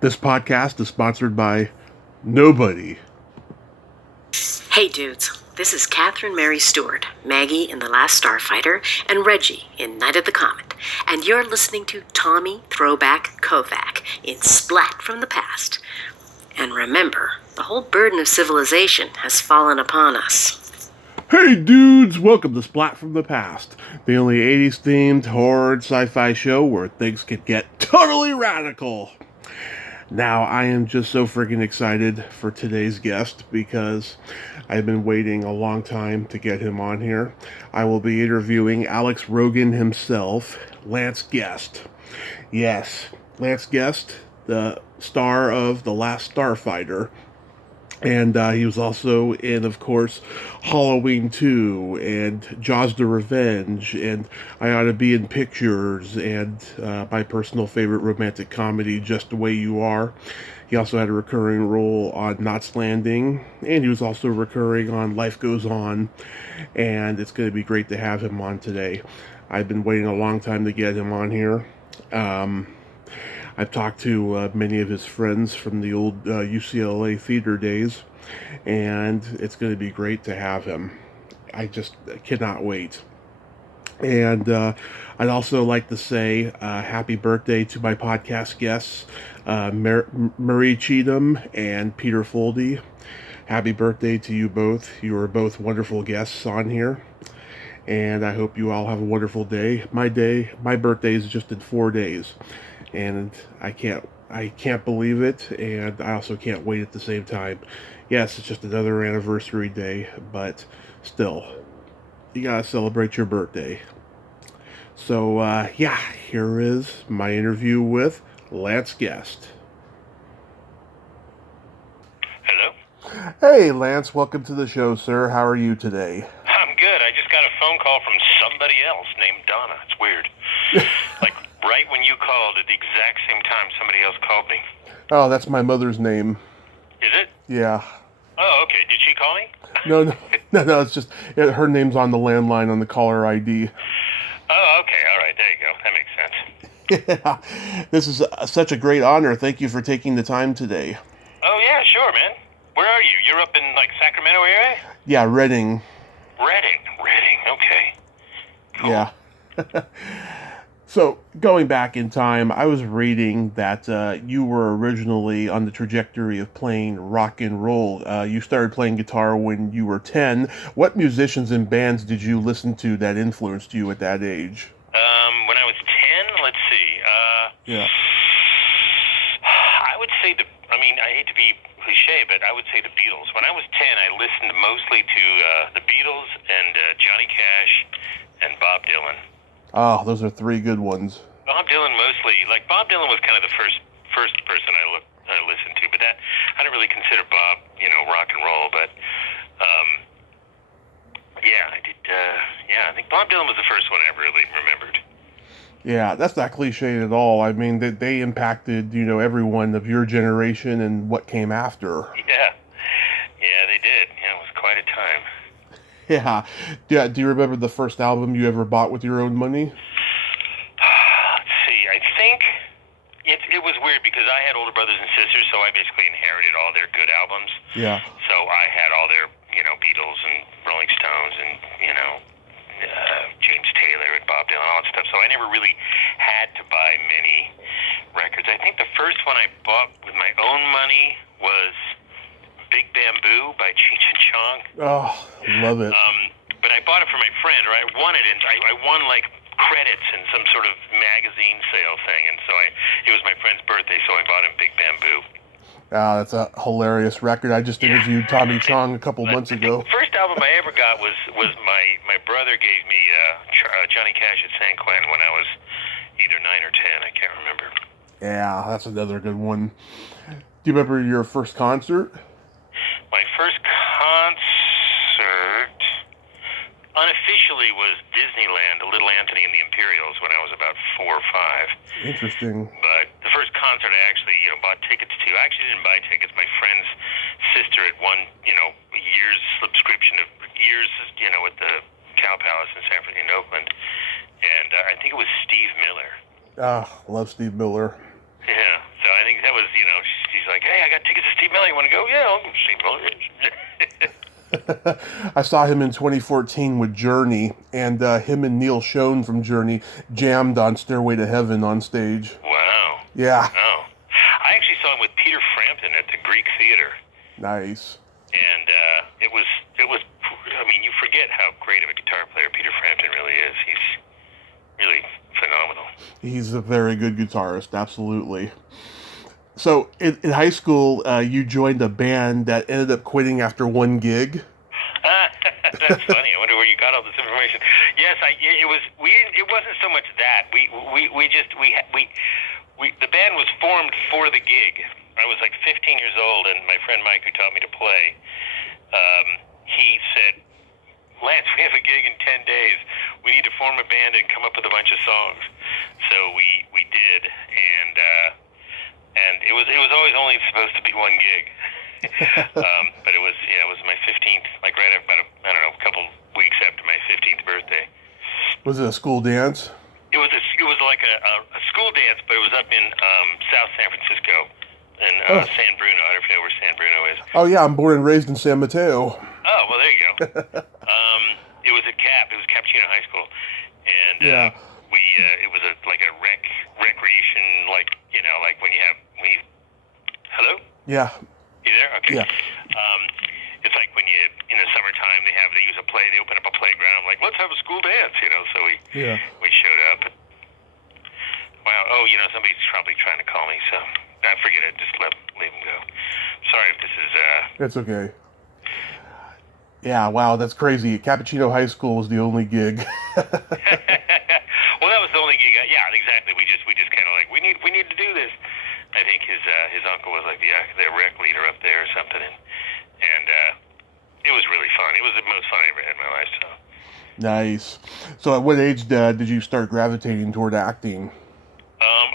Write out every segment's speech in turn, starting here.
This podcast is sponsored by nobody. Hey dudes, this is Catherine Mary Stewart, Maggie in The Last Starfighter, and Reggie in Night of the Comet, and you're listening to Tommy Throwback Kovac in Splat from the Past. And remember, the whole burden of civilization has fallen upon us. Hey dudes, welcome to Splat from the Past, the only 80s themed horror sci-fi show where things can get totally radical. Now, I am just so freaking excited for today's guest because I've been waiting a long time to get him on here. I will be interviewing Alex Rogan himself, Lance Guest. Yes, Lance Guest, the star of The Last Starfighter. And he was also in, of course, Halloween 2 and Jaws the Revenge and I Ought to Be in Pictures and my personal favorite romantic comedy, Just the Way You Are. He also had a recurring role on Knots Landing, and he was also recurring on Life Goes On, and it's going to be great to have him on today. I've been waiting a long time to get him on here. I've talked to many of his friends from the old UCLA theater days, and it's going to be great to have him. I just cannot wait. And I'd also like to say happy birthday to my podcast guests, Marie Cheatham and Peter Foldy. Happy birthday to you both. You are both wonderful guests on here. And I hope you all have a wonderful day. My birthday is just in 4 days. And I can't believe it, and I also can't wait at the same time. Yes, it's just another anniversary day, but still, you gotta celebrate your birthday. So, here is my interview with Lance Guest. Hello? Hey, Lance, welcome to the show, sir. How are you today? I'm good. I just got a phone call from somebody else named Donna. It's weird. Like, right when you called, at the exact same time, somebody else called me. Oh, that's my mother's name. Is it? Yeah. Oh, okay. Did she call me? No, it's just, her name's on the landline on the caller ID. Oh, okay. All right. There you go. That makes sense. Yeah, this is such a great honor. Thank you for taking the time today. Oh, yeah, sure, man. Where are you? You're up in, like, Sacramento area? Yeah, Reading. Reading. Okay. Cool. Yeah. So, going back in time, I was reading that you were originally on the trajectory of playing rock and roll. You started playing guitar when you were 10. What musicians and bands did you listen to that influenced you at that age? When I was 10, let's see. Yeah. I would say I hate to be cliche, but I would say the Beatles. When I was 10, I listened mostly to the Beatles and Johnny Cash and Bob Dylan. Oh, those are three good ones. Bob Dylan mostly, like Bob Dylan was kind of the first person I listened to, but that I don't really consider Bob, rock and roll. But I did. I think Bob Dylan was the first one I really remembered. Yeah, that's not cliche at all. I mean, they impacted, everyone of your generation and what came after. Yeah, they did. Yeah, it was quite a time. Yeah. Do you remember the first album you ever bought with your own money? Let's see. I think it was weird because I had older brothers and sisters, so I basically inherited all their good albums. Yeah. So I had all their, Beatles and Rolling Stones and, James Taylor and Bob Dylan, all that stuff. So I never really had to buy many records. I think the first one I bought with my own money was Big Bamboo by Cheech and Chong. Oh, love it. But I bought it for my friend, or I won it, and I won like credits in some sort of magazine sale thing, and so it was my friend's birthday, so I bought him Big Bamboo. That's a hilarious record. I just interviewed Tommy Chong a couple months ago. The first album I ever got was my brother gave me Johnny Cash at San Quentin when I was either 9 or 10. I can't remember. Yeah, that's another good one. Do you remember your first concert? My first concert unofficially was Disneyland, The Little Anthony and the Imperials, when I was about 4 or 5. Interesting. But the first concert I actually, bought tickets to, I actually didn't buy tickets. My friend's sister had won, year's subscription of years, at the Cow Palace in Oakland. And I think it was Steve Miller. Love Steve Miller. Yeah, so I think that was, she's like, hey, I got tickets to Steve Miller. You want to go? Yeah, I'll go to Steve Miller. I saw him in 2014 with Journey, and him and Neil Schon from Journey jammed on Stairway to Heaven on stage. Wow. Yeah. Oh. I actually saw him with Peter Frampton at the Greek Theater. Nice. And it was, I mean, you forget how great of a guitar player Peter Frampton really is. He's really phenomenal. He's a very good guitarist, absolutely. So, in high school, you joined a band that ended up quitting after one gig. That's funny. I wonder where you got all this information. Yes, it was. It wasn't so much that the band was formed for the gig. I was like 15 years old, and my friend Mike, who taught me to play, he said, Lance, we have a gig in 10 days. We need to form a band and come up with a bunch of songs. So we did, and it was always only supposed to be one gig. But it was my 15th, like right about a couple weeks after my 15th birthday. Was it a school dance? It was like a school dance, but it was up in South San Francisco in San Bruno. I don't know if you know where San Bruno is. Oh yeah, I'm born and raised in San Mateo. Oh well, there you go. It was at Cap. It was Cappuccino High School, and it was like a recreation, like when you hello. Yeah. You there? Okay. Yeah. It's like when you in the summertime they use a play. They open up a playground. I'm like, let's have a school dance. So we showed up. Wow. Oh, somebody's probably trying to call me. So forget it. Just leave them go. Sorry if this is. It's okay. Yeah. Wow. That's crazy. Cappuccino High School was the only gig. Well, that was the only gig. Yeah, exactly. We just kind of like we need to do this. I think his uncle was like the rec leader up there or something, and it was really fun. It was the most fun I ever had in my life. So. Nice. So, at what age did you start gravitating toward acting?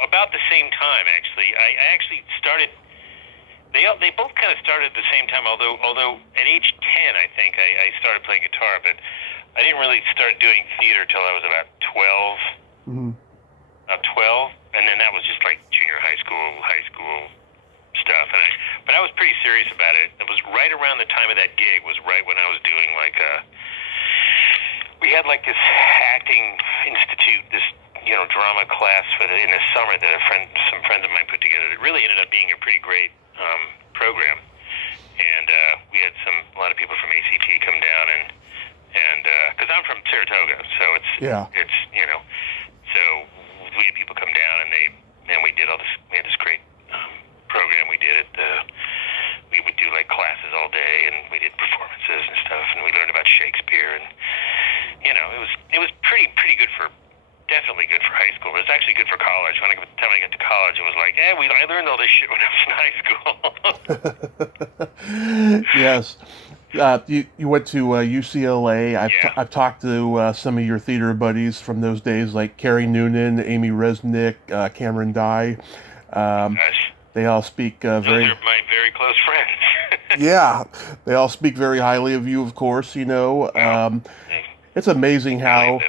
About the same time, actually. I actually started. They both kind of started at the same time. Although at age 10, I think I started playing guitar, but I didn't really start doing theater till I was about 12. Mm-hmm. About 12, and then that was just like junior high school stuff. But I was pretty serious about it. It was right around the time of that gig. Was right when I was doing we had like this acting institute, this drama class in the summer that some friends of mine put together. It really ended up being a pretty great program, and we had a lot of people from ACT come down and because I'm from Saratoga, so it's so we had people come down and we did all this. We had this great program we did we would do like classes all day, and we did performances and stuff, and we learned about Shakespeare, and it was pretty good definitely good for high school. But it's actually good for college. By the time I got to college, it was like, I learned all this shit when I was in high school. Yes. You went to UCLA. I've talked to some of your theater buddies from those days, like Carrie Noonan, Amy Resnick, Cameron Dye. They all speak Those are my very close friends. Yeah, they all speak very highly of you, of course. It's amazing how.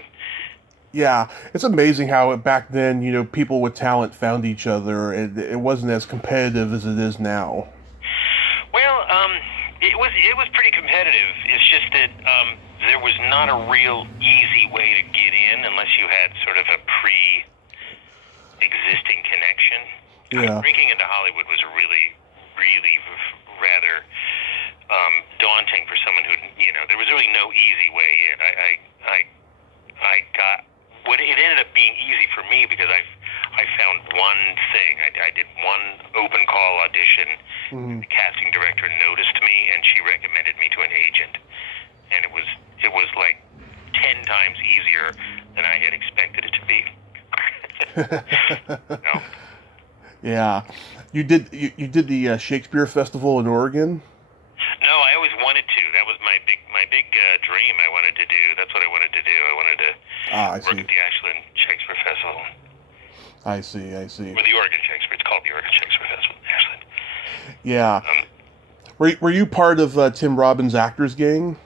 Yeah, it's amazing how back then, people with talent found each other. It wasn't as competitive as it is now. Well, it was pretty competitive. It's just that there was not a real easy way to get in unless you had sort of a pre-existing connection. Yeah. Breaking into Hollywood was really, really rather daunting for someone who, there was really no easy way in. It ended up being easy for me because I found one thing. I did one open call audition. Mm-hmm. The casting director noticed me, and she recommended me to an agent. And it was like 10 times easier than I had expected it to be. No. Yeah, you did the Shakespeare Festival in Oregon. No, I always wanted to. That was my big dream. I wanted to do. That's what I wanted to do. I wanted to work at the Ashland Shakespeare Festival. I see. Or the Oregon Shakespeare. It's called the Oregon Shakespeare Festival in Ashland. Yeah. Were you part of Tim Robbins' Actors Gang?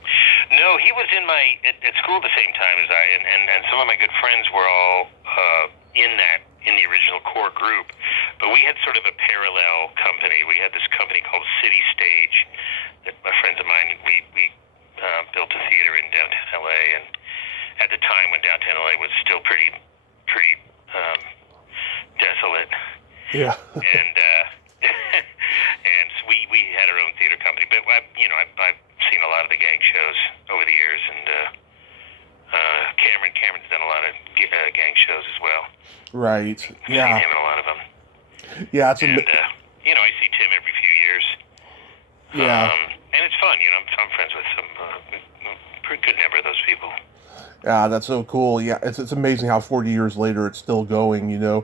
No, he was at school at the same time as I, and some of my good friends were all in the original core group. But we had sort of a parallel company. We had this company called City Stage that my friends of mine, we built a theater in downtown LA, and at the time when downtown LA was still pretty desolate. Yeah. And and so we had our own theater company. But I've seen a lot of the gang shows over the years, and Cameron's done a lot of gang shows as well. Right. I've Yeah. seen him in a lot of them. Yeah. It's And I see Tim every few years. yeah. And it's fun. I'm friends with some pretty good number of those people. Yeah, that's so cool. Yeah, it's amazing how 40 years later it's still going, Yeah.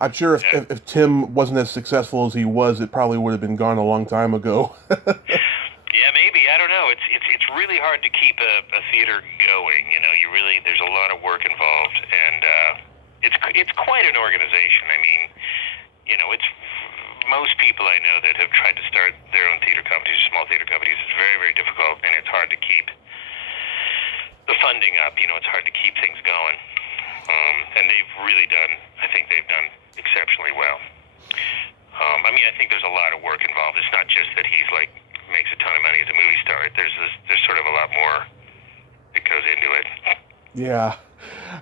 I'm sure if Tim wasn't as successful as he was, it probably would have been gone a long time ago. Yeah, maybe. I don't know. It's really hard to keep a theater going. There's a lot of work involved, and it's quite an organization. I mean, it's most people I know that have tried to start their own theater companies, small theater companies. It's very, very difficult, and it's hard to keep the funding up. It's hard to keep things going, and I think they've done exceptionally well. I think there's a lot of work involved. It's not just that he's makes a ton of money as a movie star. There's sort of a lot more that goes into it. Yeah.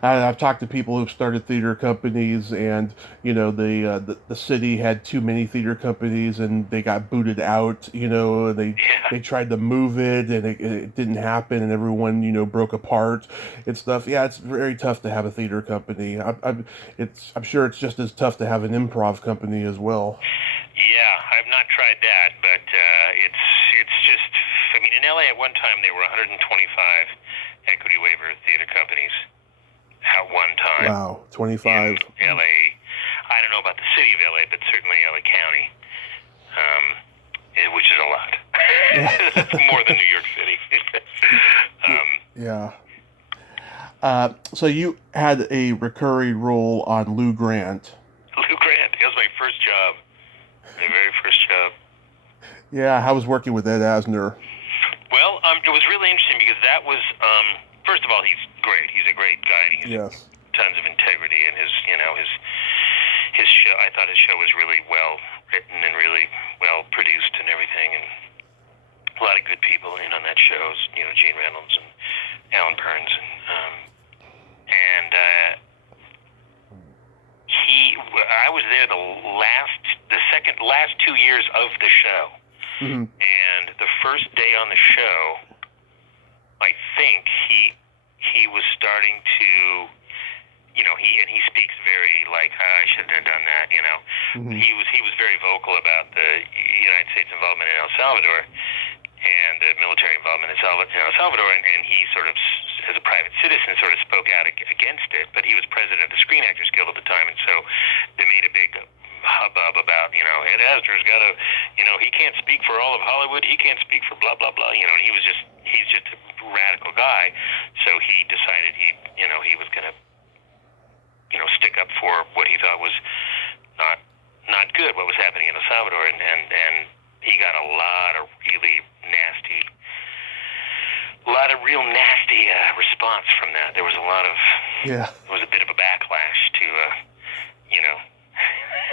I've talked to people who've started theater companies, and the city had too many theater companies, and they got booted out. They tried to move it, and it didn't happen, and everyone broke apart and stuff. Yeah, it's very tough to have a theater company. I'm sure it's just as tough to have an improv company as well. Yeah, I've not tried that, but it's just. I mean, in LA at one time there were 125 equity waiver theater companies. At one time. Wow, 25. In LA, I don't know about the city of LA, but certainly LA County, which is a lot. That's more than New York City. Yeah. So you had a recurring role on Lou Grant. Lou Grant, that was my first job. My very first job. Yeah, how was working with Ed Asner? Well, it was really interesting because that was, first of all, he's great. He's a great guy. And he has tons of integrity, and his show. I thought his show was really well written and really well produced and everything, and a lot of good people in on that show. Gene Reynolds and Alan Burns, and I was there the last 2 years of the show, and the first day on the show, I think he was starting to, he speaks very I shouldn't have done that, He was very vocal about the United States involvement in El Salvador and the military involvement in El Salvador, and he sort of, as a private citizen, sort of spoke out against it. But he was president of the Screen Actors Guild at the time, and so they made a big hubbub about, Ed Asner's got to, he can't speak for all of Hollywood, he can't speak for blah, blah, blah, and he's just a radical guy, so he decided he was going to, stick up for what he thought was not good, what was happening in El Salvador, and he got a lot of real nasty response from that. There was a lot of, There was a bit of a backlash to,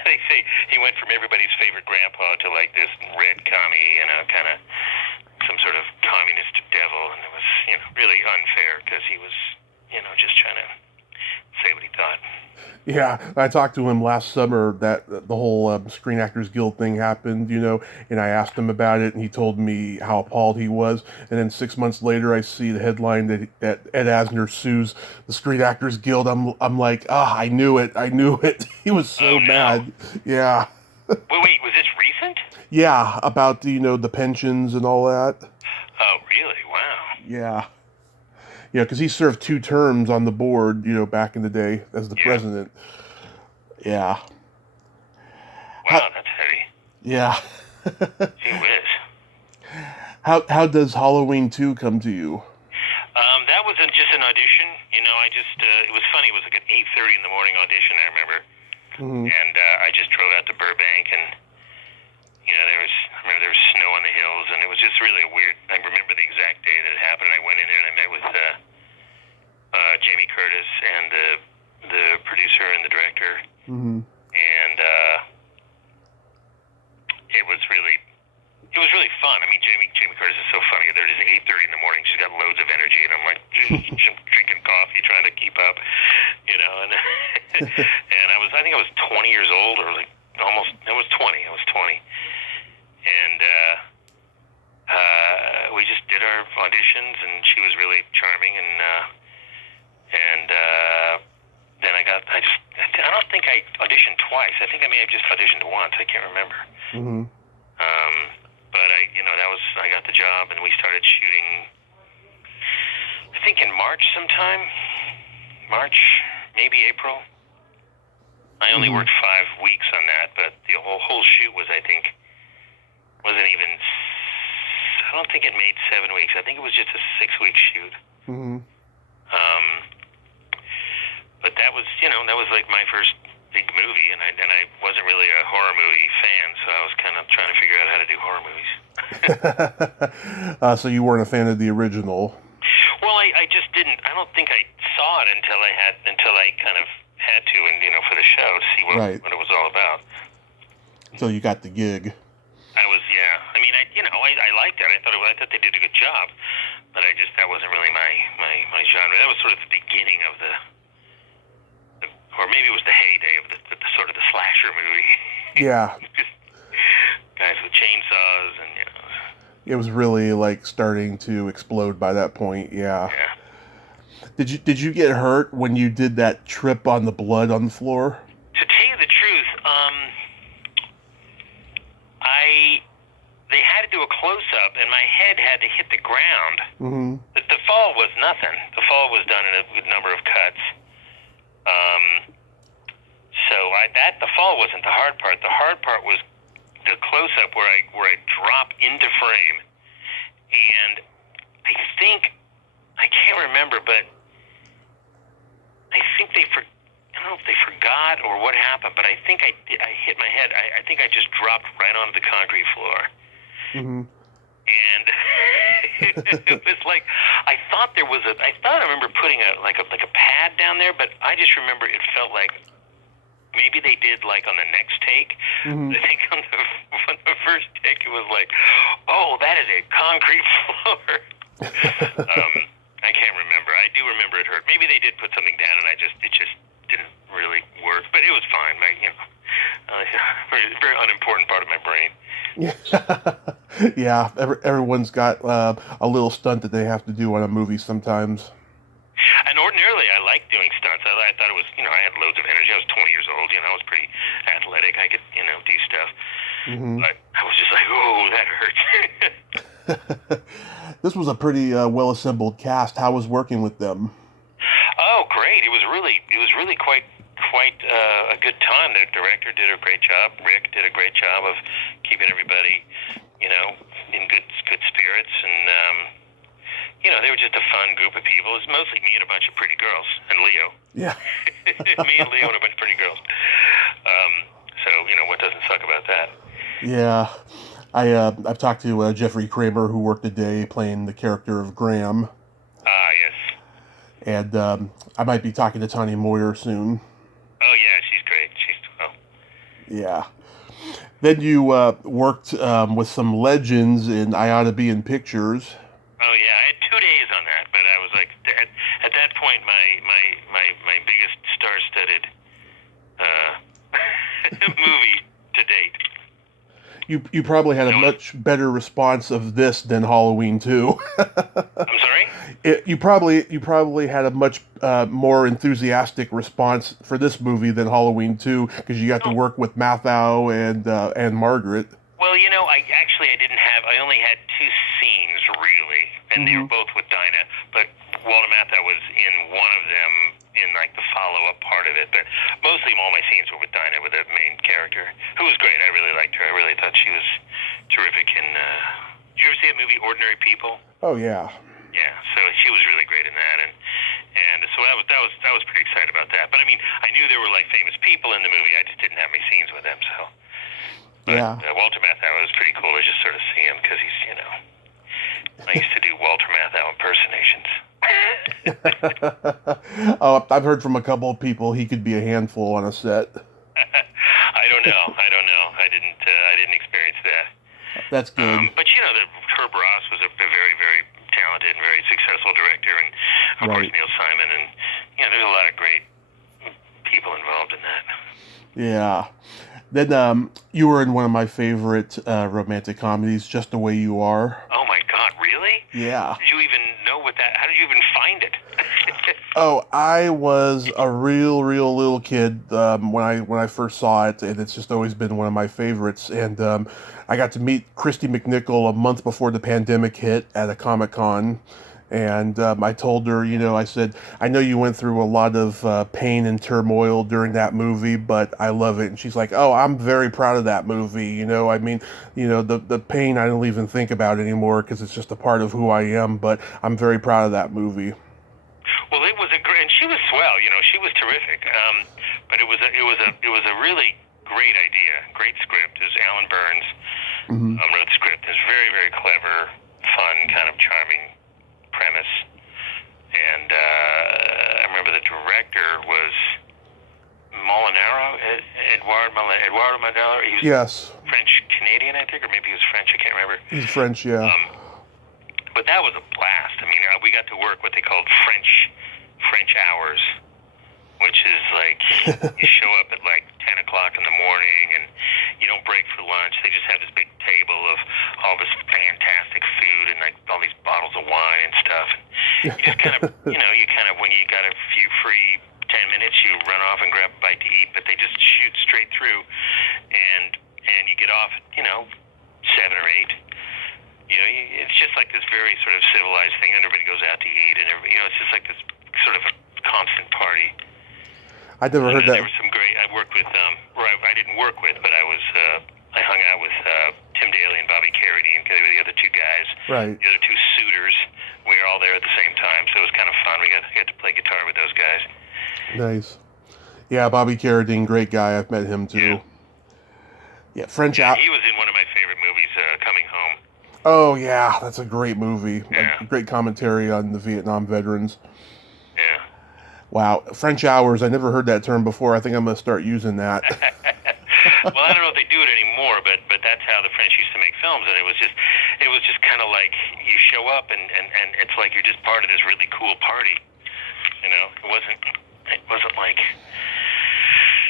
they say he went from everybody's favorite grandpa to this red commie, kind of some sort of communist devil, and it was, really unfair because he was, just trying to say what he thought. Yeah, I talked to him last summer that the whole Screen Actors Guild thing happened, and I asked him about it, and he told me how appalled he was. And then 6 months later, I see the headline that Ed Asner sues the Screen Actors Guild. I'm like, I knew it. He was so mad. Yeah. Wait, was this recent? Yeah, about the pensions and all that. Oh, really? Wow. Yeah. Yeah, because he served 2 terms on the board, back in the day as the president. Yeah. Wow, that's heavy. Yeah. Gee whiz. How does Halloween 2 come to you? That was just an audition. It was funny. It was like an 8:30 in the morning audition, I remember. And I just drove out to Burbank, and there was snow on the hills, and it was just really a weird. I remember the exact day that it happened. I went in there and I met with Jamie Curtis and the producer and the director, and it was really fun. I mean, Jamie Curtis is so funny. There it is 8:30 in the morning. She's got loads of energy, and I'm like drinking coffee, trying to keep up, And and I think I was 20 years old, or like almost. I was 20. And we just did our auditions, and she was really charming, and then I don't think I auditioned twice. I think I may have just auditioned once. I can't remember. Mm-hmm. But I got the job, and we started shooting, I think in March sometime. March, maybe April. I only worked 5 weeks on that, but the whole shoot was, I think, I don't think it made 7 weeks. I think it was just a 6-week shoot. Mm-hmm. But that was like my first big movie, and I wasn't really a horror movie fan, so I was kind of trying to figure out how to do horror movies. So you weren't a fan of the original? Well, I just didn't. I don't think I saw it until I kind of had to, and for the show to see what it was all about. So you got the gig. I liked it. I thought they did a good job, but that wasn't really my genre. That was sort of the beginning of or maybe it was the heyday of the sort of the slasher movie. Yeah. Just guys with chainsaws and It was really like starting to explode by that point. Yeah. Did you get hurt when you did that trip on the blood on the floor? To tell you the truth, they had to do a close-up, and my head had to hit the ground. Mm-hmm. The fall was nothing. The fall was done in a number of cuts. The fall wasn't the hard part. The hard part was the close-up where I drop into frame, and I can't remember, but I think I don't know if they forgot or what happened, but I think I hit my head. I think I just dropped right onto the concrete floor. Mm-hmm. And it was like, I thought I remember putting a pad down there, but I just remember it felt like maybe they did like on the next take. Mm-hmm. I think on the first take it was like, oh, that is a concrete floor. I can't remember. I do remember it hurt. Maybe they did put something down, and it just didn't really work. But it was fine. Very unimportant part of my brain. Yeah, everyone's got a little stunt that they have to do on a movie sometimes. And ordinarily, I like doing stunts. I thought it was, I had loads of energy. I was 20 years old. I was pretty athletic. I could, do stuff. Mm-hmm. But I was just like, oh, that hurts. This was a pretty well-assembled cast. How was working with them? Oh, great! It was really quite a good time. The director did a great job. Rick did a great job of keeping everybody, in good spirits, and they were just a fun group of people. It was mostly me and a bunch of pretty girls, and Leo. Yeah. Me and Leo and a bunch of pretty girls. So what doesn't suck about that? Yeah. I've talked to Jeffrey Kramer, who worked a day playing the character of Graham. Yes. And I might be talking to Tanya Moyer soon. Oh, yeah, she's great. Yeah. Then you worked with some legends in I Oughta Be in Pictures. Oh, yeah, I had 2 days on that, but I was like, at that point, my biggest star-studded movie to date. You probably had a much better response of this than Halloween 2. I'm sorry? You probably had a much more enthusiastic response for this movie than Halloween 2, because you got to work with Mathau and Margaret. Well, I only had 2 scenes, really, and they were both with Dinah, but Walter Matthau was in one of them in, the follow-up part of it, but mostly all my scenes were with Dinah, with the main character, who was great. I really liked her. I really thought she was terrific in, did you ever see that movie, Ordinary People? Oh, yeah. Yeah, so she was really great in that, and so I was pretty excited about that. But, I knew there were, famous people in the movie. I just didn't have any scenes with them, so... But, yeah. Walter Matthau, it was pretty cool to just sort of see him, because he's, I used to do Walter Matthau impersonations. Oh, I've heard from a couple of people he could be a handful on a set. I don't know. I didn't experience That's good. But Herb Ross was a very, very talented and very successful director, and of course Neil Simon, and there's a lot of great people involved in that. Yeah. Then you were in one of my favorite romantic comedies, Just the Way You Are. Oh my God, really? Yeah. Did you even know what that? How did you even find it? Oh, I was a real little kid when I first saw it, and it's just always been one of my favorites. And I got to meet Christy McNichol a month before the pandemic hit at a Comic-Con. And I told her, I said, I know you went through a lot of pain and turmoil during that movie, but I love it. And she's like, oh, I'm very proud of that movie. The pain I don't even think about anymore because it's just a part of who I am, but I'm very proud of that movie. Well, it was and she was swell. She was terrific. But it was a really great idea, great script. It was Alan Burns wrote the script. It was very, very clever, fun, kind of charming premise. And I remember the director was Molinaro, Eduardo Molinaro. He was French Canadian, I think, or maybe he was French. I can't remember. He's French, yeah. But that was a blast. I mean, we got to work what they called French hours, which is like you show up at like 10 o'clock in the morning and you don't break for lunch. They just have this big table of all this fantastic food and like all these bottles of wine and stuff. And you just kind of, when you got a few free 10 minutes, you run off and grab a bite to eat, but they just shoot straight through and you get off at, 7 or 8. It's just like this very sort of civilized thing. Everybody goes out to eat, and it's just like this sort of a constant party. I never heard that. There was some great. I worked with, I didn't work with, but I hung out with Tim Daly and Bobby Carradine because they were the other two guys. Right. The other two suitors. We were all there at the same time, so it was kind of fun. We got to play guitar with those guys. Nice. Yeah, Bobby Carradine, great guy. I've met him too. Yeah, French out. He was in one of my favorite movies, Coming Home. Oh, yeah, that's a great movie. Yeah. A great commentary on the Vietnam veterans. Yeah. Wow, French hours. I never heard that term before. I think I'm going to start using that. Well, I don't know if they do it anymore, but that's how the French used to make films, and it was just kind of like you show up and it's like you're just part of this really cool party. It wasn't like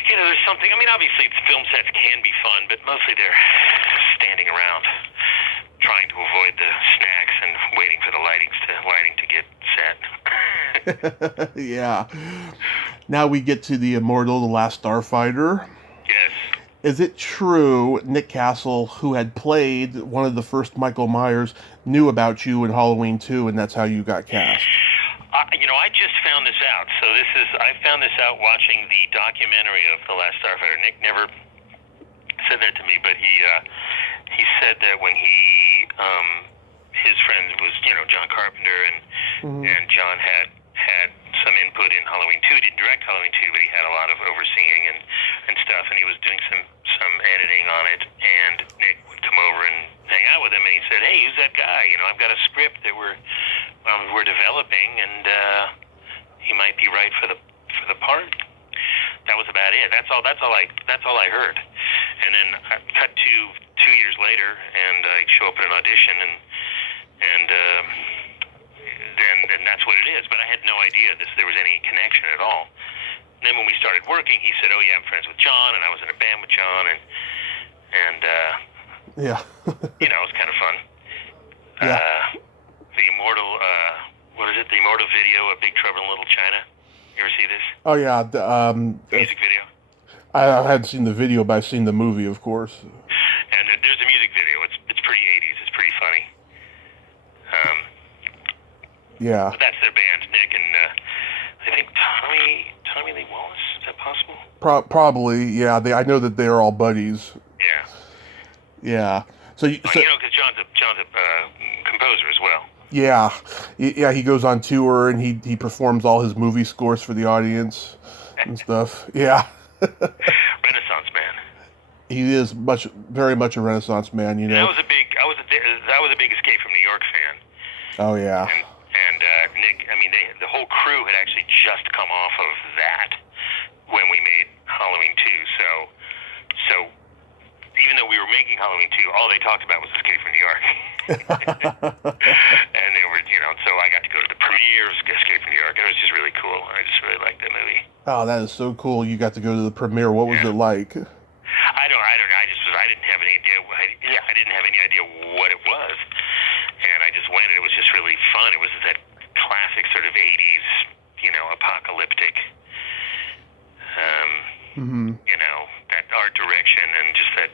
there's something. I mean, obviously film sets can be fun, but mostly they're standing around trying to avoid the snacks and waiting for the lighting to get set. Yeah. Now we get to the immortal, the Last Starfighter. Yes. Is it true Nick Castle, who had played one of the first Michael Myers, knew about you in Halloween 2, and that's how you got cast? I just found this out. So I found this out watching the documentary of The Last Starfighter. Nick never said that to me, but he said that when his friend was, John Carpenter, and John had some input in Halloween 2. He didn't direct Halloween 2, but he had a lot of overseeing and stuff, and he was doing some editing on it, and Nick would come over and hang out with him, and he said, hey, who's that guy? I've got a script that we're developing, and he might be right for the part. That was about it. That's all I heard. And then I cut to 2 years later, and I show up at an audition, and then that's what it is. But I had no idea there was any connection at all. And then when we started working, he said, "Oh yeah, I'm friends with John, and I was in a band with John, and yeah, it was kind of fun." Yeah. The immortal, what is it? The immortal video of Big Trouble in Little China. You ever see this? Oh yeah, Music video. I hadn't seen the video, but I've seen the movie, of course. And there's a music video. It's pretty 80s. It's pretty funny. Yeah. But that's their band, Nick and I think Tommy Lee Wallace. Is that possible? Probably, yeah. I know that they're all buddies. Yeah. Yeah. So because John's a composer as well. Yeah, he goes on tour and he performs all his movie scores for the audience and stuff. Yeah. Renaissance man. He is very much a Renaissance man, That was a big Escape from New York fan. Oh yeah. And Nick, I mean, the whole crew had actually just come off of that when we made Halloween 2. So even though we were making Halloween 2, all they talked about was Escape from New York. And they were, so I got to go to the premiere of Escape from New York, and it was just really cool. I just really liked that movie. Oh, that is so cool. You got to go to the premiere. What was it like? I don't know. I didn't have any idea. I didn't have any idea what it was, and I just went, and it was just really fun. It was that classic sort of 80s, apocalyptic, that art direction, and just that,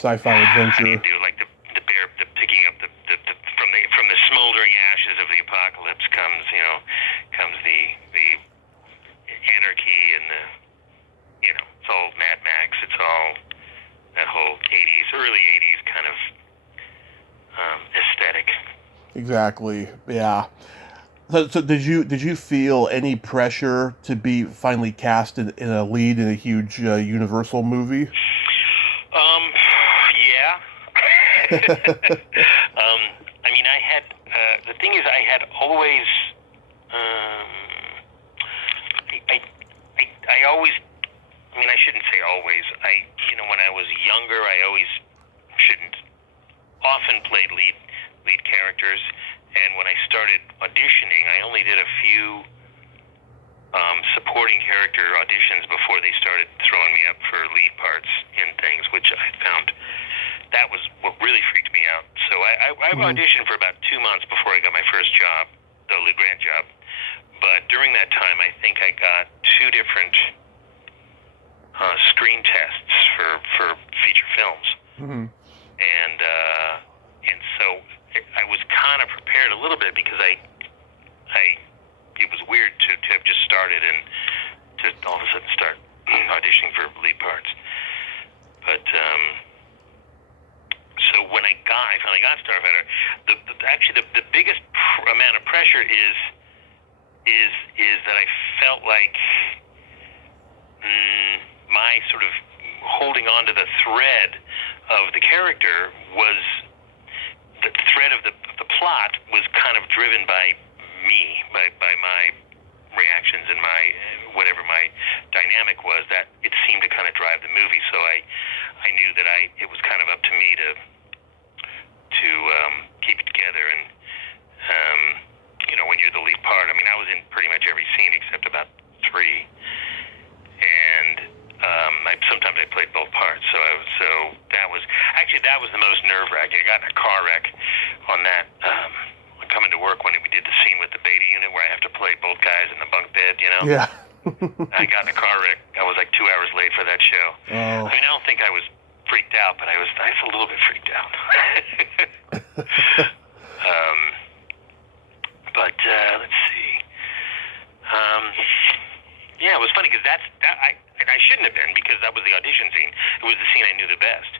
sci-fi adventure. How do you do, like the bear, the picking up the from the smoldering ashes of the apocalypse comes the anarchy and the it's all Mad Max. It's all that whole early 80s kind of aesthetic. Exactly. Yeah. So did you feel any pressure to be finally cast in a lead in a huge Universal movie? Yeah. I mean, I had the thing is, I had always I always. I mean, I shouldn't say always. When I was younger, I always often played lead characters, and when I started auditioning, I only did a few supporting character auditions before they started throwing me up for lead parts in things, which I found that was what really freaked me out. So I auditioned for about 2 months before I got my first job, the Lou Grant job. But during that time, I think I got 2 different screen tests for feature films, and so I was kind of prepared a little bit because it was weird to have just started and to all of a sudden start auditioning for lead parts. But so when I finally got Starfighter, the biggest amount of pressure is that I felt like my sort of holding on to the thread of the character was the thread of the plot was kind of driven by me, by my reactions and my whatever my dynamic was, that it seemed to kind of drive the movie. So I knew that it was kind of up to me to keep it together. And when you're the lead part, I mean, I was in pretty much every scene except about 3, and sometimes I played both parts. So that was the most nerve-wracking. I got in a car wreck on that. Coming to work when we did the scene with the beta unit where I have to play both guys in the bunk bed. Yeah. I got in a car wreck. I was like 2 hours late for that show. Oh. I mean, I don't think I was freaked out, but I was a little bit freaked out. But let's see. Yeah, it was funny because I shouldn't have been, because that was the audition scene. It was the scene I knew the best.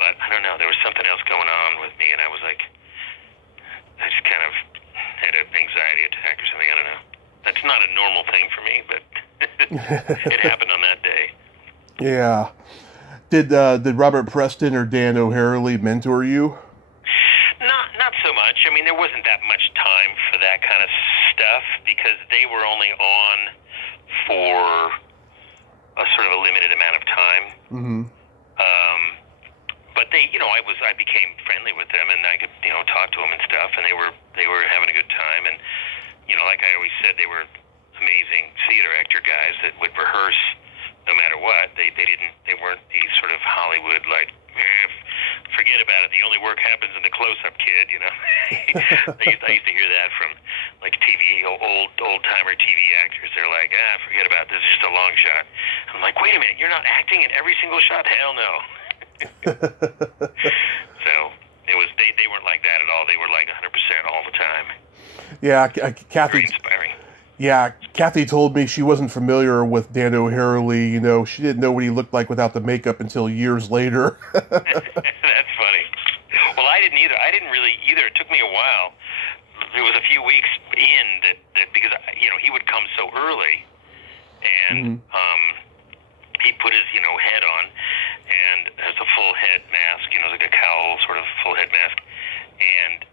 But I don't know. There was something else going on with me, and I was like, I just kind of had an anxiety attack or something. I don't know. That's not a normal thing for me, but it happened on that day. Yeah. Did Robert Preston or Dan O'Harely mentor you? Not so much. I mean, there wasn't that much time for that kind of stuff because they were only on for a sort of a limited amount of time. But they, I became friendly with them, and I could, talk to them and stuff, and they were having a good time. And like I always said, they were amazing theater actor guys that would rehearse no matter what. They weren't these sort of Hollywood forget about it. The only work happens in the close-up, kid. I used to hear that from like TV, old timer TV actors. They're like, forget about it. This is just a long shot. I'm like, wait a minute, you're not acting in every single shot? Hell no. So it was they weren't like that at all. They were like 100% all the time. Yeah, Kathy. Very inspiring. Yeah, Kathy told me she wasn't familiar with Dan O'Harely. She didn't know what he looked like without the makeup until years later. That's funny. Well, I didn't either. I didn't really either. It took me a while. There was a few weeks in that because he would come so early, and he put his head on, and has a full head mask, like a cowl, sort of full head mask, and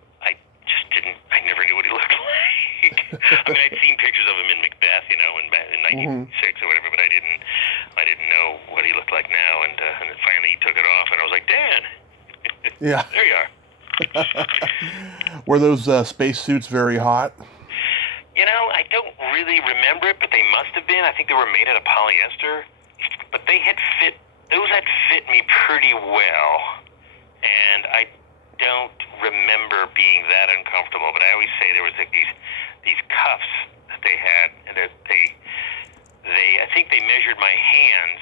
I never knew what he looked like. I mean, I'd seen pictures of him in Macbeth, in 1996 or whatever, but I didn't know what he looked like now. And Yeah. There you are. Were those space suits very hot? I don't really remember it, but they must have been. I think they were made out of polyester, but those had fit me pretty well, and I don't remember being that uncomfortable. But I always say there was like these cuffs that they had, and that I think they measured my hands,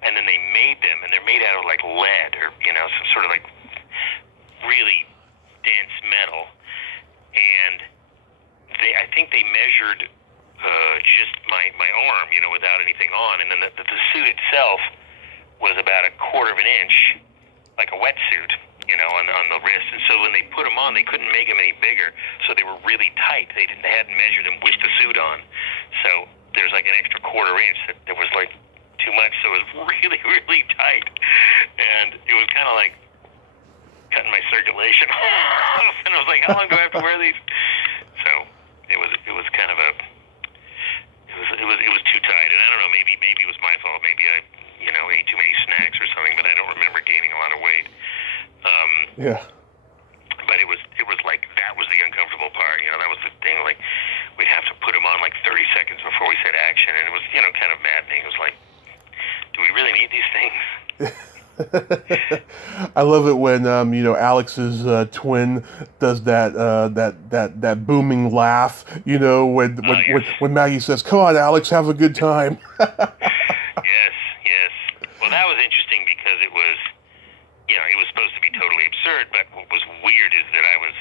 and then they made them, and they're made out of like lead or some sort of like really dense metal, and I think they measured just my arm, without anything on, and then the suit itself was about a quarter of an inch, like a wetsuit, on the wrist. And so when they put them on, they couldn't make them any bigger, so they were really tight. They hadn't measured them with the suit on, so there's like an extra quarter inch that was like too much, so it was really, really tight, and it was kind of like cutting my circulation off. And I was like, how long do I have to wear these? So it was kind of it was too tight, and I don't know, maybe it was my fault. Maybe I ate too many snacks or something, but I don't remember gaining a lot of weight. Yeah. But it was like, that was the uncomfortable part. That was the thing. Like, we'd have to put them on like 30 seconds before we said action, and it was kind of maddening. It was like, do we really need these things? I love it when Alex's twin does that booming laugh. When Maggie says, "Come on, Alex, have a good time." Yes. Well, that was interesting because it was supposed to be totally absurd. But what was weird is that I was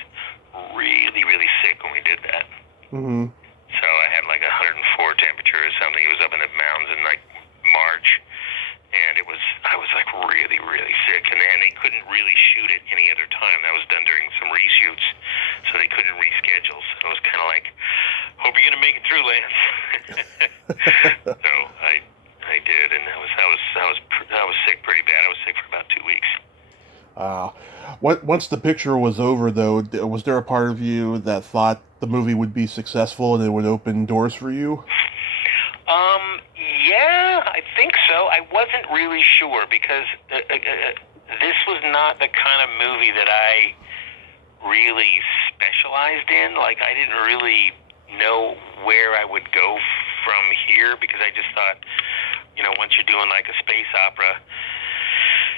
really, really sick when we did that. Mm-hmm. So I had like 104 temperature or something. It was up in the mountains in like March. And I was like really, really sick, and they couldn't really shoot it any other time. That was done during some reshoots, so they couldn't reschedule. So it was kind of like, hope you're gonna make it through, Lance. So I did, and I was sick pretty bad. I was sick for about 2 weeks. Once the picture was over, though, was there a part of you that thought the movie would be successful and it would open doors for you? Yeah, I think so. I wasn't really sure because this was not the kind of movie that I really specialized in. Like, I didn't really know where I would go from here because I just thought, once you're doing like a space opera,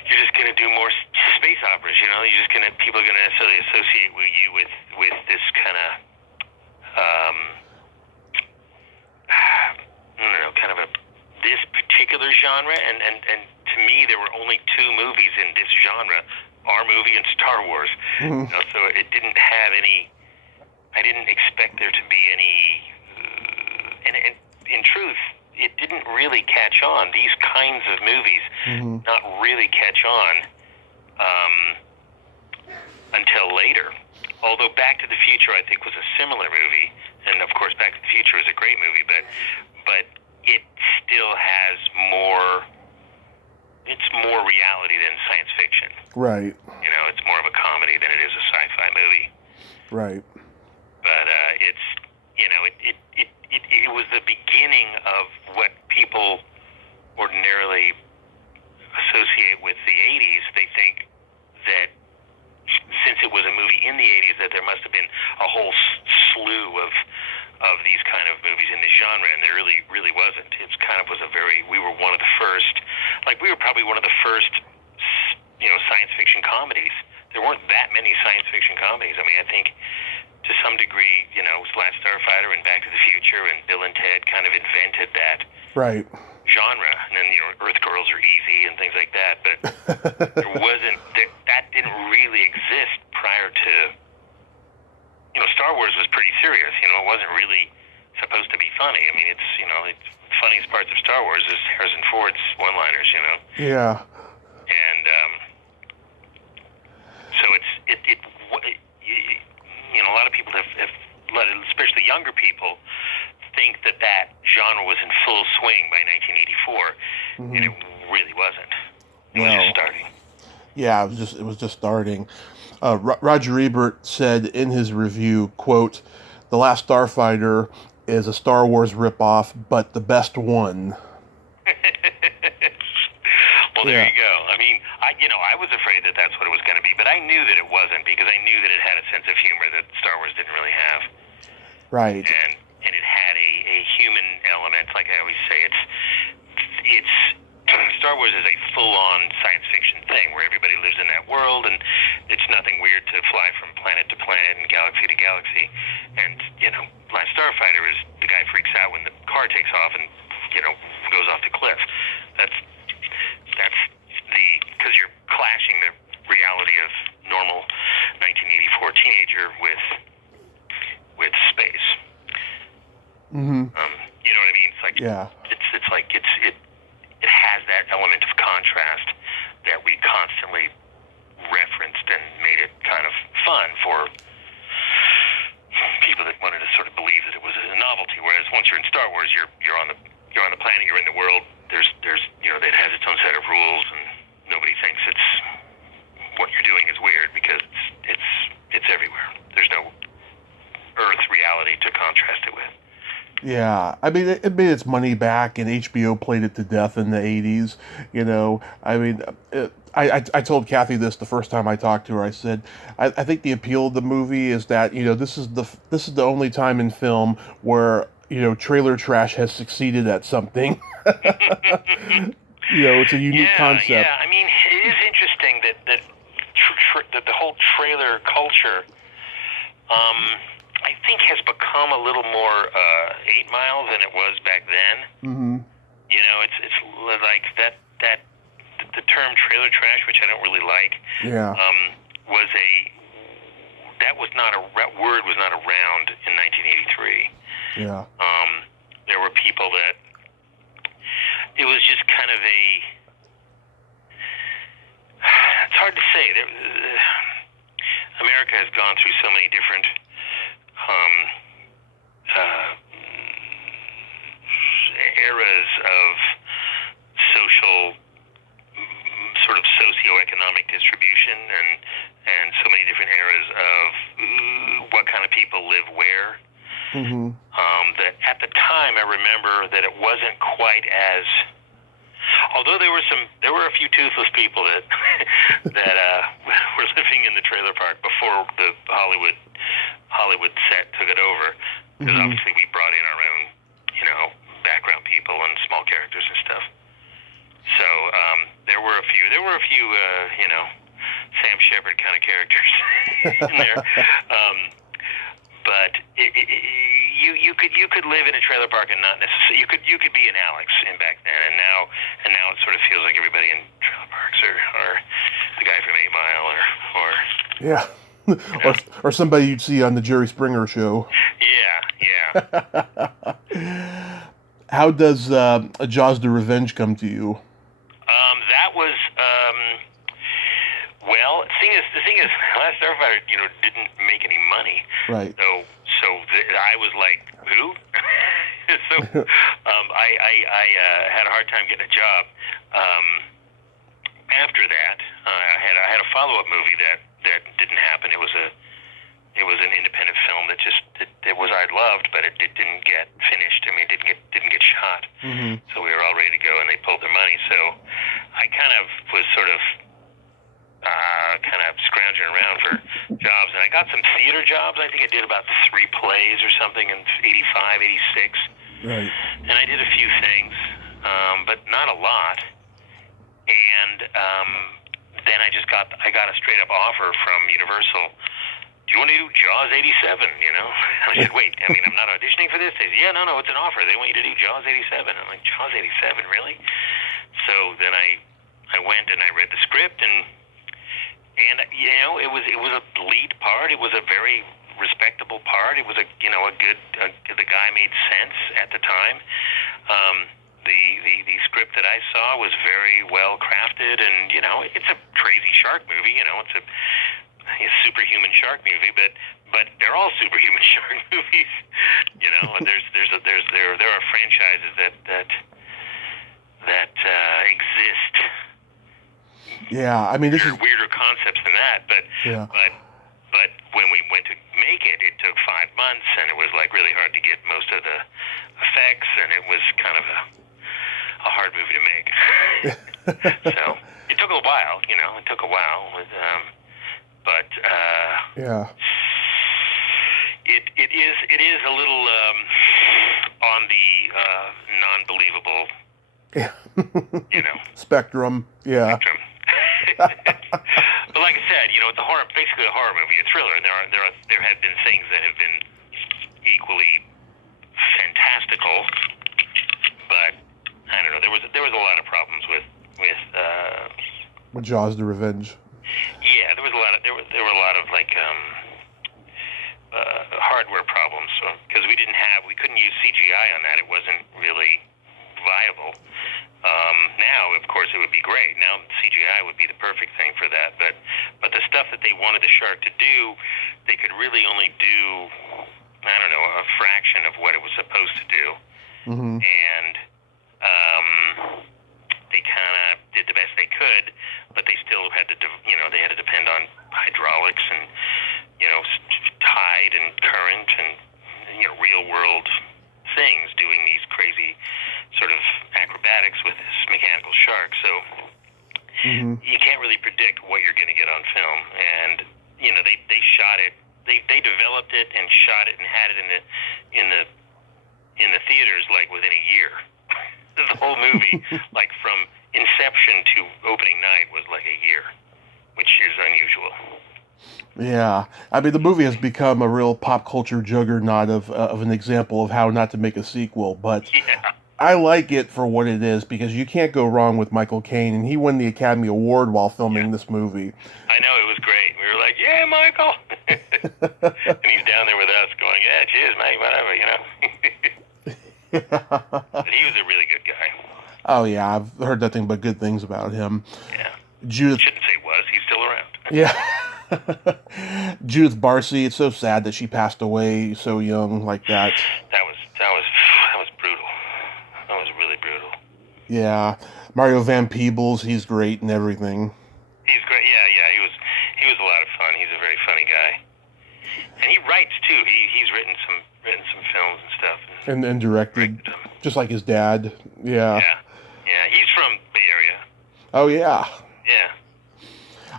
you're just going to do more space operas. People are going to necessarily associate with you with this kind of, kind of this particular genre, and to me there were only two movies in this genre, our movie and Star Wars. Mm-hmm. So it didn't have any, I didn't expect there to be any, and in truth, it didn't really catch on. These kinds of movies not really catch on until later. Although Back to the Future, I think, was a similar movie, and of course Back to the Future is a great movie, but it still has it's more reality than science fiction. Right. It's more of a comedy than it is a sci-fi movie. Right. But it was the beginning of what people ordinarily associate with the 80s. They think that since it was a movie in the 80s, that there must have been a whole slew of these kind of movies in the genre, and there really, really wasn't. It's kind of we were one of the first, we were probably one of the first, science fiction comedies. There weren't that many science fiction comedies. I mean, I think to some degree, Last Starfighter and Back to the Future and Bill and Ted kind of invented that right genre, and then Earth Girls Are Easy and things like that. But there wasn't that didn't really exist prior to. Star Wars was pretty serious. It wasn't really supposed to be funny. I mean, it's the funniest parts of Star Wars is Harrison Ford's one-liners. Yeah. And so a lot of people have, especially younger people, think that genre was in full swing by 1984, and it really wasn't. It was just starting. Yeah, it was just starting. Roger Ebert said in his review, quote, "The Last Starfighter is a Star Wars ripoff, but the best one." Well, there you go. I mean, I was afraid that that's what it was going to be, but I knew that it wasn't because I knew that it had a sense of humor that Star Wars didn't really have. Right. And it had a human element. Like I always say, it's Star Wars is a full-on science fiction thing where everybody lives in that world, and it's nothing weird to fly from planet to planet and galaxy to galaxy. And Last Starfighter is the guy freaks out when the car takes off and goes off the cliff. That's because you're clashing the reality of normal 1984 teenager with space. Mm-hmm. You know what I mean? It's like it has that element of contrast that we constantly referenced and made it kind of fun for people that wanted to sort of believe that it was a novelty. Whereas once you're in Star Wars, you're on the planet, you're in the world. There's it has its own set of rules, and nobody thinks it's what you're doing is weird because it's everywhere. There's no Earth reality to contrast it with. Yeah, I mean, it made its money back, and HBO played it to death in the 80s. I mean, I told Kathy this the first time I talked to her. I said, I think the appeal of the movie is that, this is the only time in film where, trailer trash has succeeded at something. It's a unique concept. Yeah, I mean, it is interesting that the whole trailer culture, I think, has become a little more 8 Mile than it was back then. Mm-hmm. It's like that the term trailer trash, which I don't really like. Yeah. That word was not around in 1983. Yeah. There were people that it was just kind of it's hard to say. America has gone through so many different eras of social sort of socioeconomic distribution and so many different eras of what kind of people live where. Mm-hmm. That at the time I remember that it wasn't quite as, although there were a few toothless people that were living in the trailer park before the Hollywood set took it over, because Mm-hmm. obviously we brought in our own background people and small characters and stuff. So there were a few Sam Shepard kind of characters in there. But you could live in a trailer park and not necessarily you could be an Alex in back then, and now it sort of feels like everybody in trailer parks are the guy from 8 Mile or yeah, or somebody you'd see on the Jerry Springer show. Yeah. How does Jaws: The Revenge come to you? That was well. The thing is, Last Starfighter, didn't make any money. Right. So I was like, who? So I had a hard time getting a job. After that, I had a follow-up movie that didn't happen. It was an independent film that I'd loved, but it didn't get finished. I mean, it didn't get shot. Mm-hmm. So we were all ready to go, and they pulled their money. So I kind of was sort of scrounging around for jobs, and I got some theater jobs. I think I did about 3 plays or something in 85, 86. Right. And I did a few things, but not a lot. And then I got a straight up offer from Universal. Do you want to do Jaws 87? I said, wait, I'm not auditioning for this? They said, yeah, no, it's an offer. They want you to do Jaws 87. I'm like, Jaws 87, really? So then I went and I read the script, and it was a lead part. It was a very respectable part. It was a good. The guy made sense at the time. The script that I saw was very well crafted, and it's a crazy shark movie. It's a superhuman shark movie, but they're all superhuman shark movies. And there are franchises that exist. Yeah, I mean, this is weirder concepts than that, but when we went to make it, it took 5 months, and it was like really hard to get most of the effects, and it was kind of a hard movie to make. So It took a while, you know. It took a while, but Yeah. It is a little on the non-believable, Yeah. you know, Spectrum. Yeah. spectrum. But like I said, you know, it's basically a horror movie, a thriller, and there have been things that have been equally fantastical, but I don't know. There was a lot of problems with Jaws: The Revenge. yeah, there were a lot of like hardware problems, because we couldn't use CGI on that. It wasn't really viable. Now, of course, it would be great. Now CGI would be the perfect thing for that. But the stuff that they wanted the shark to do, they could really only do, I don't know, a fraction of what it was supposed to do. Mm-hmm. And they kind of did the best they could, but they still had to, they had to depend on hydraulics and, tide and current and, real world things, doing these crazy sort of acrobatics with this mechanical shark. So you can't really predict what you're going to get on film. And they shot it, they developed it and shot it and had it in the theaters like within a year. The whole movie, like from inception to opening night, was like a year, which is unusual. Yeah, I mean, the movie has become a real pop culture juggernaut of an example of how not to make a sequel, but Yeah. I like it for what it is, because you can't go wrong with Michael Caine, and he won the Academy Award while filming this movie. I know, it was great. We were like, yeah, Michael! And he's down there with us going, yeah, cheers, mate, whatever, But he was a really good guy. Oh, yeah, I've heard nothing but good things about him. Yeah. Judith... Shouldn't say was, he's still around. Yeah. Judith Barcy, it's so sad that she passed away so young like that. That was brutal. That was really brutal. Yeah. Mario Van Peebles, he's great and everything. He's great. Yeah. He was a lot of fun. He's a very funny guy. And he writes too. He's written some films and stuff. And directed them. Just like his dad. Yeah. Yeah. He's from Bay Area. Oh yeah. Yeah.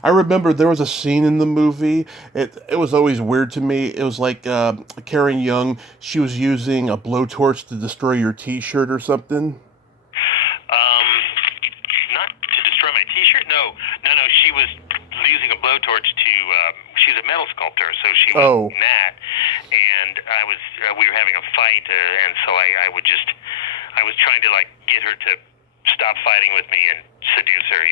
I remember there was a scene in the movie. It was always weird to me. It was like Karen Young. She was using a blowtorch to destroy your T-shirt or something. Not to destroy my T-shirt. No. She was using a blowtorch to. She's a metal sculptor, so she was doing that. And we were having a fight, and so I was trying to like get her to stop fighting with me and seduce her,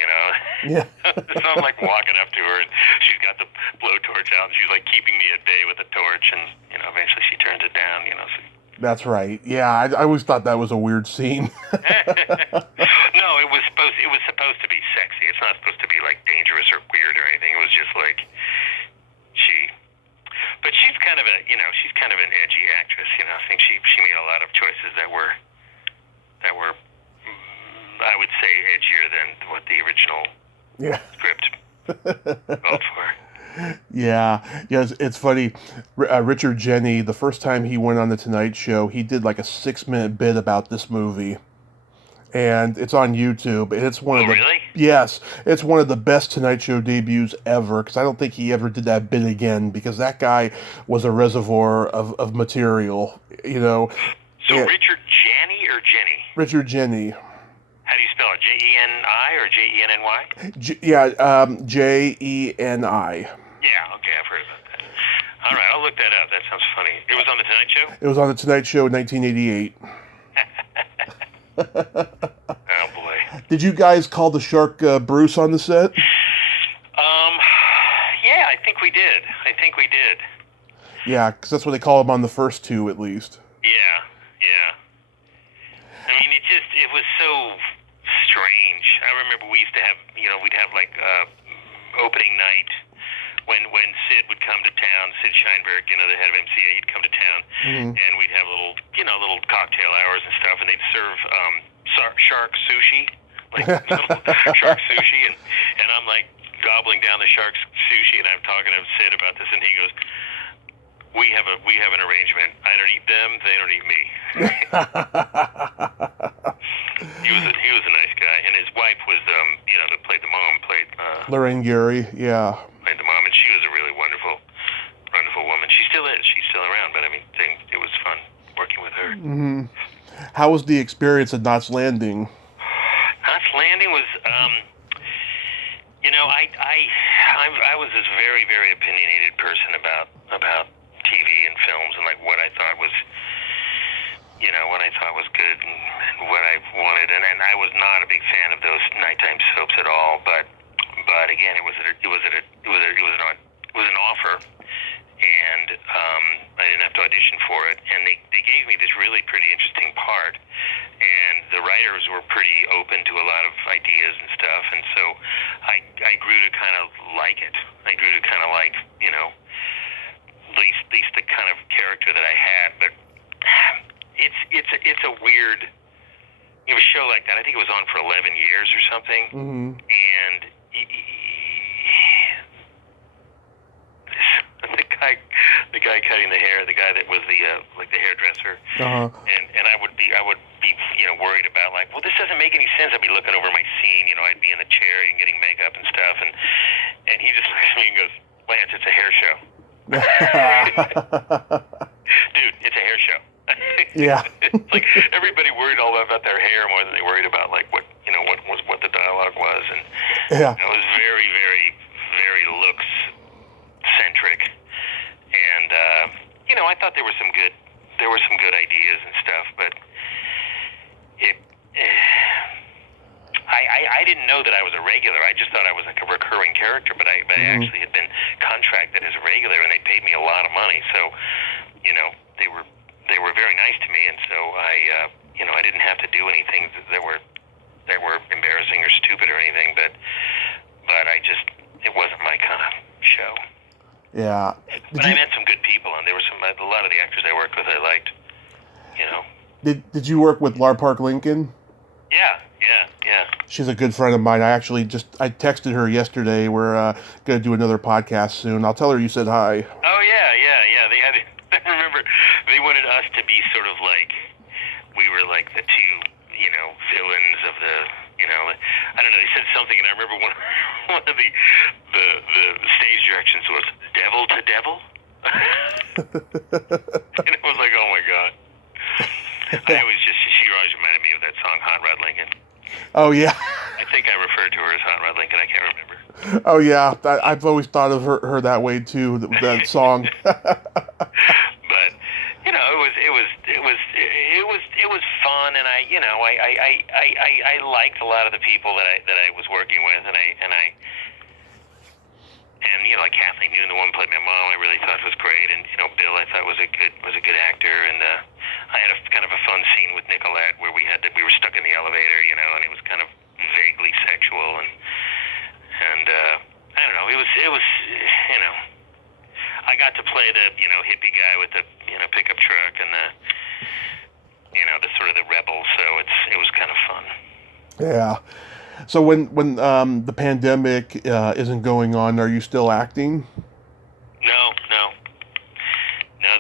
Yeah. So I'm like walking up to her, and she's got the blowtorch out, and she's like keeping me at bay with the torch, and eventually she turns it down, So. That's right. Yeah, I always thought that was a weird scene. No, it was supposed to be sexy. It's not supposed to be like dangerous or weird or anything. It was just like but she's kind of an edgy actress, I think she made a lot of choices that were I would say edgier than what the original script called for. Yeah, it's funny. Richard Jeni, the first time he went on The Tonight Show, he did like a 6-minute bit about this movie. And it's on YouTube. And it's one of the... Really? Yes, it's one of the best Tonight Show debuts ever, because I don't think he ever did that bit again, because that guy was a reservoir of material, So Richard Jeni or Jenny? Richard Jeni. How do you spell it? Jeni or Jenny? Jeni. Yeah, okay, I've heard about that. All right, I'll look that up. That sounds funny. It was on The Tonight Show? It was on The Tonight Show in 1988. Oh, boy. Did you guys call the shark Bruce on the set? Yeah, I think we did. Yeah, because that's what they call him on the first two, at least. Yeah. I mean, it was so strange. I remember we used to have, we'd have like opening night when Sid would come to town. Sid Sheinberg, the head of MCA, he'd come to town, and we'd have little cocktail hours and stuff, and they'd serve shark sushi, like little shark sushi, and I'm like gobbling down the shark sushi, and I'm talking to Sid about this, and he goes, we have an arrangement. I don't eat them, they don't eat me. He was a nice guy, and his wife was that played the mom, Lorraine Gary, yeah. played the mom, and she was a really wonderful woman. She still is. She's still around, but I mean, it was fun working with her. Mm-hmm. How was the experience at Knots Landing? Knots Landing was, I was this very, very opinionated person about TV and films and like what I thought was good and what I wanted, and I was not a big fan of those nighttime soaps at all. But again, it was an offer, and I didn't have to audition for it, and they gave me this really pretty interesting part, and the writers were pretty open to a lot of ideas and stuff, and so I grew to kind of like it. I grew to kind of like, at least the kind of character that I had. But it's a weird, a show like that. I think it was on for 11 years or something, and the guy cutting the hair, the guy that was the hairdresser, and I would be worried about like, well, this doesn't make any sense. I'd be looking over my scene, I'd be in the chair and getting makeup and stuff, and he just looks at me and goes, Lance, it's a hair show. Dude, it's a hair show. Yeah. It's like everybody worried all about their hair more than they worried about like what the dialogue was, and yeah. it was very, very, very looks centric, and I thought there were some good ideas and stuff, but I didn't know that I was a regular. I just thought I was like a recurring character, but I actually had been contracted as a regular, and they paid me a lot of money. So, they were very nice to me, and so I didn't have to do anything that were embarrassing or stupid or anything. But it wasn't my kind of show. Yeah. But I met some good people, and there were a lot of the actors I worked with I liked. Did you work with Lar Park Lincoln? Yeah. She's a good friend of mine. I texted her yesterday. We're going to do another podcast soon. I'll tell her you said hi. Oh, yeah. I remember they wanted us to be sort of like, we were like the two, villains of the, I don't know, they said something, and I remember one of the stage directions was devil to devil. And it was like, oh my God. She always reminded me of that song, Hot Rod Lincoln. Oh, yeah. I think I referred to her as Hot Rod Lincoln. I can't remember. Oh, yeah. I've always thought of her that way, too, that song. But, it was fun, and I liked a lot of the people that I was working with, and like Kathleen Noon, the one who played my mom, I really thought was great, and Bill I thought was a good actor, and I had a kind of a fun scene with Nicolette where we were stuck in the elevator, and it was kind of vaguely sexual, and I don't know, it was I got to play the hippie guy with the pickup truck and the sort of the rebel, so it was kind of fun. Yeah. So when the pandemic isn't going on, are you still acting? No.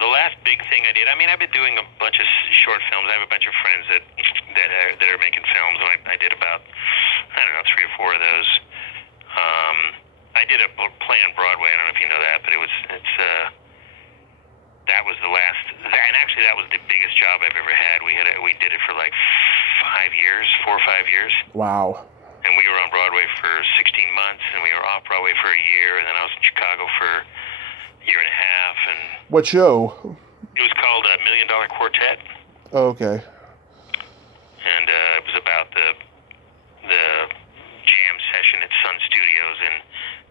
The last big thing I did, I've been doing a bunch of short films. I have a bunch of friends that are making films, and I did about, 3 or 4 of those. I did a play on Broadway. I don't know if you know that, but that was the last, and actually that was the biggest job I've ever had. We did it for like 4 or 5 years. Wow. And we were on Broadway for 16 months, and we were off Broadway for a year, and then I was in Chicago for a year and a half. And what show? It was called $1 Million Quartet. Oh, okay. And it was about the jam session at Sun Studios in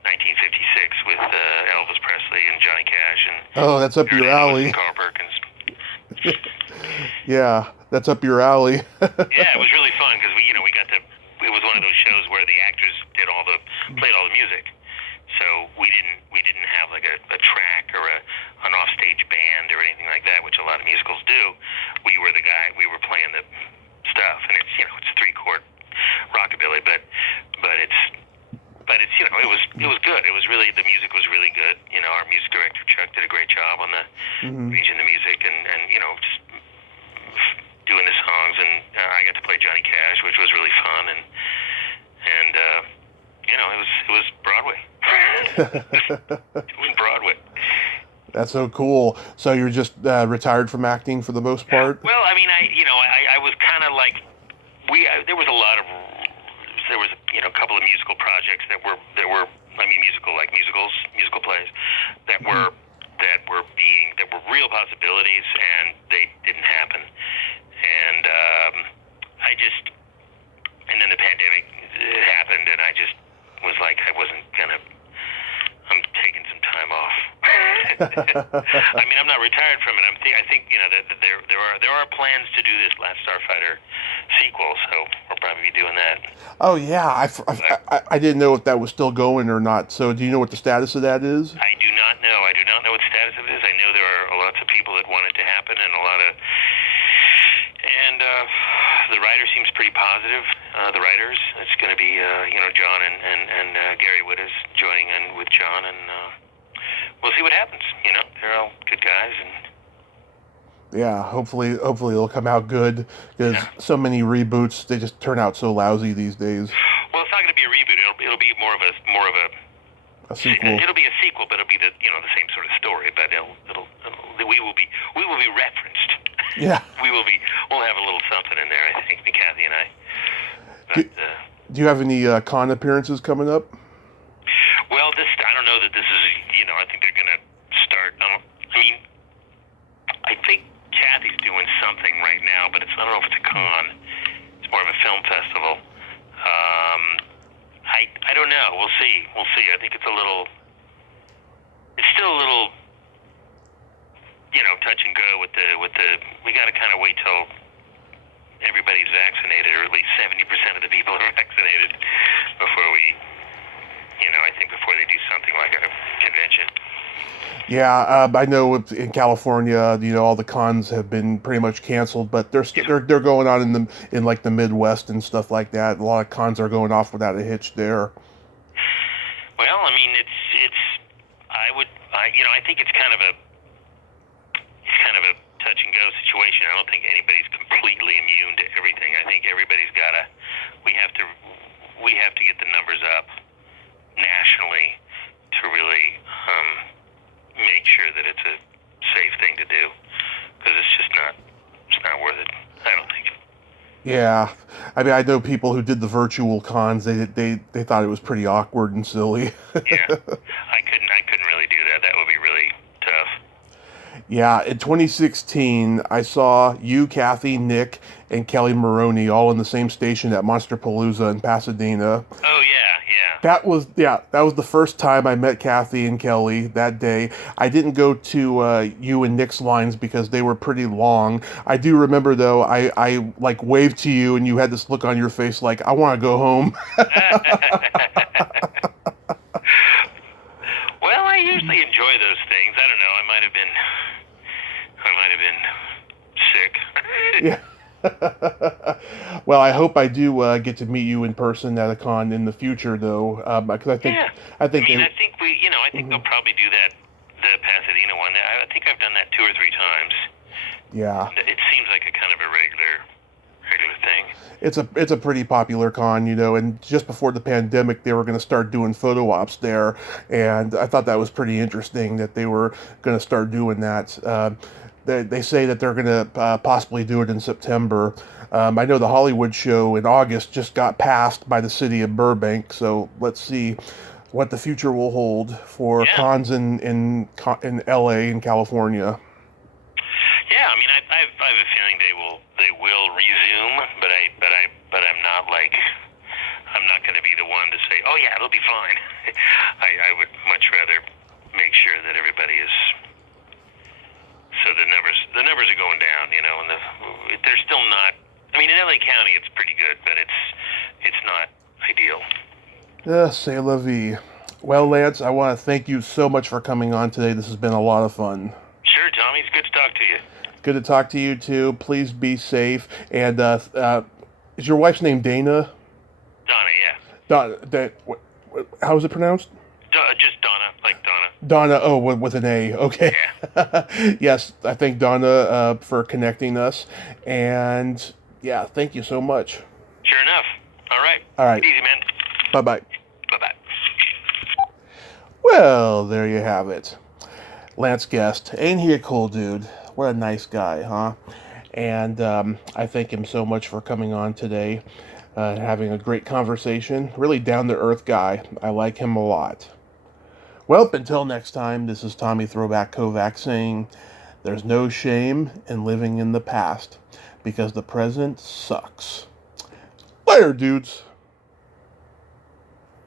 1956 with Elvis Presley and Johnny Cash and that's up your alley. Carl Perkins. Yeah, that's up your alley. Yeah, it was really fun because we got to. It was one of those shows where the actors played all the music, so we didn't have like a track or an offstage band or anything like that, which a lot of musicals do. We were playing the stuff, and it's 3-chord rockabilly, but it was good. It was really, the music was really good. Our music director Chuck did a great job on the arranging the music and just doing the songs, and I got to play Johnny Cash, which was really fun, and it was Broadway. Doing Broadway. That's so cool. So you're just retired from acting for the most part? Well, I mean, I was kind of like there was a couple of musical projects that were musical plays that were real possibilities, and they didn't happen. And and then the pandemic happened, and I just was like, I'm taking some time off. I mean, I'm not retired from it. I think that there are plans to do this Last Starfighter sequel, so we'll probably be doing that. Oh yeah, I didn't know if that was still going or not. So do you know what the status of that is? I do not know. I do not know what the status of it is. I know there are lots of people that want it to happen, and the writer seems pretty positive. The writers, it's going to be John and Gary Witt is joining in with John, and we'll see what happens. They're all good guys, and Yeah, hopefully it'll come out good, because so many reboots, they just turn out so lousy these days. well, it's not going to be a reboot. It'll be more of a A sequel. It'll be a sequel, but it'll be the same sort of story. But we will be referenced. Yeah. We'll have a little something in there, I think, Kathy and I. But, Do you have any con appearances coming up? Well, I don't know that this is. I think they're going to start. I think Kathy's doing something right now, but I don't know if it's a con. It's more of a film festival. I don't know. We'll see. I think it's still a little, touch and go with the. We got to kind of wait till everybody's vaccinated, or at least 70% of the people are vaccinated before we. I think before they do something like a convention. Yeah, I know in California, all the cons have been pretty much canceled, but they're going on in like the Midwest and stuff like that. A lot of cons are going off without a hitch there. Well, I mean, I think it's kind of a touch and go situation. I don't think anybody's completely immune to everything. I think everybody's we have to get the numbers up nationally to really make sure that it's a safe thing to do, because it's not worth it, I don't think. Yeah, I mean, I know people who did the virtual cons. They thought it was pretty awkward and silly. Yeah, I couldn't really do that. That would be really tough. Yeah, in 2016, I saw you, Kathy, Nick, and Kelly Maroney all in the same station at Monsterpalooza in Pasadena. Oh yeah. That was the first time I met Kathy and Kelly that day. I didn't go to you and Nick's lines because they were pretty long. I do remember though, I like waved to you and you had this look on your face like, I want to go home. Well, I usually enjoy those things. I don't know. I might have been sick. Yeah. Well, I hope I do get to meet you in person at a con in the future, though, because I think I think they'll probably do that, the Pasadena one. I think I've done that 2 or 3 times. Yeah. It seems like a kind of a regular thing. It's a pretty popular con, and just before the pandemic, they were going to start doing photo ops there, and I thought that was pretty interesting that they were going to start doing that. They say that they're going to possibly do it in September. I know the Hollywood show in August just got passed by the city of Burbank, so let's see what the future will hold for cons in LA and California. Yeah, I mean, I have a feeling they will resume, but I'm not going to be the one to say, oh yeah, it'll be fine. I would much rather make sure that everybody is. So the numbers are going down, and they're still not. I mean, in LA County, it's pretty good, but it's not ideal. C'est la vie. Well, Lance, I want to thank you so much for coming on today. This has been a lot of fun. Sure, Tommy. It's good to talk to you. Good to talk to you, too. Please be safe. And is your wife's name Dana? Donna, yeah. How is it pronounced? Just Donna, like Donna. Donna, oh, with an A. Okay. Yes, I thank Donna for connecting us. And yeah, thank you so much. Sure enough. All right. All right. Easy, man. Bye-bye. Bye-bye. Well, there you have it. Lance Guest. Ain't he a cool dude? What a nice guy, huh? And I thank him so much for coming on today, having a great conversation. Really down-to-earth guy. I like him a lot. Well, until next time, this is Tommy Throwback Kovac saying, there's no shame in living in the past, because the present sucks. Later, dudes.